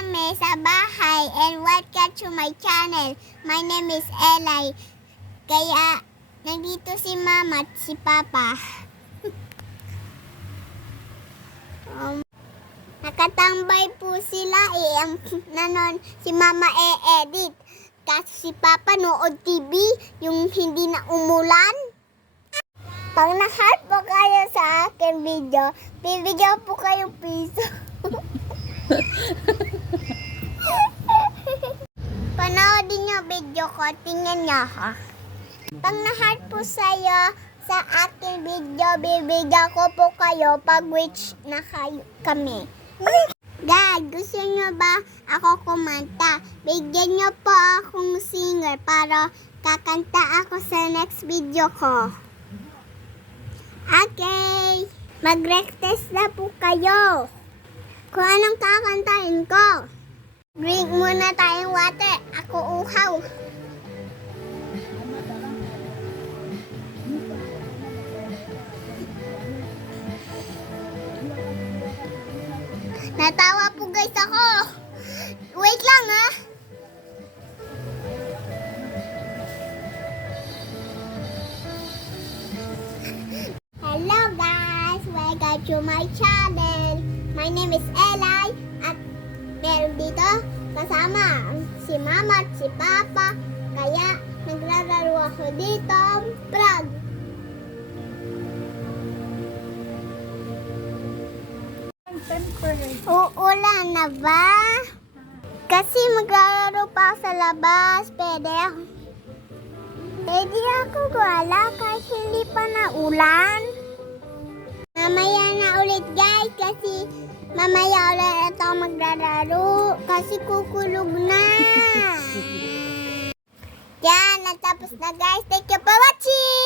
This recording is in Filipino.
kami sa bahay and welcome to my channel. My name is Eli. Kaya nandito si Mama at si Papa. Nakatambay po sila nanon si Mama edit. Kasi si Papa nood TV yung hindi na umulan. Pag na-heart po kayo sa akin video, bibigyan po kayo piso. Panoodin nyo video ko, tingnan nyo ha. Pag na-heart po sa'yo sa akin video, bibigyan ko po kayo pag reach na kayo kami. Guys, gusto nyo ba ako kumanta? Bigyan nyo po akong singer para kakanta ako sa next video ko. Okay, mag-request na po kayo kung anong kakantahin ko. Drink muna tayong water. Ako uhaw. Natawa po guys ako. Wait lang ha. Hello guys, welcome to my channel. My name is Eli at meron dito kasama si Mama at si Papa. Kaya naglalaro ako dito. Prag. Uulan na ba? Kasi maglalaro pa ako sa labas. Pwede ako gala kahit hindi pa naulan. Mamaya na ulit guys kasi mamaya ulit ako maglalaro kasi kukulog na. Yan, natapos na guys. Thank you for watching!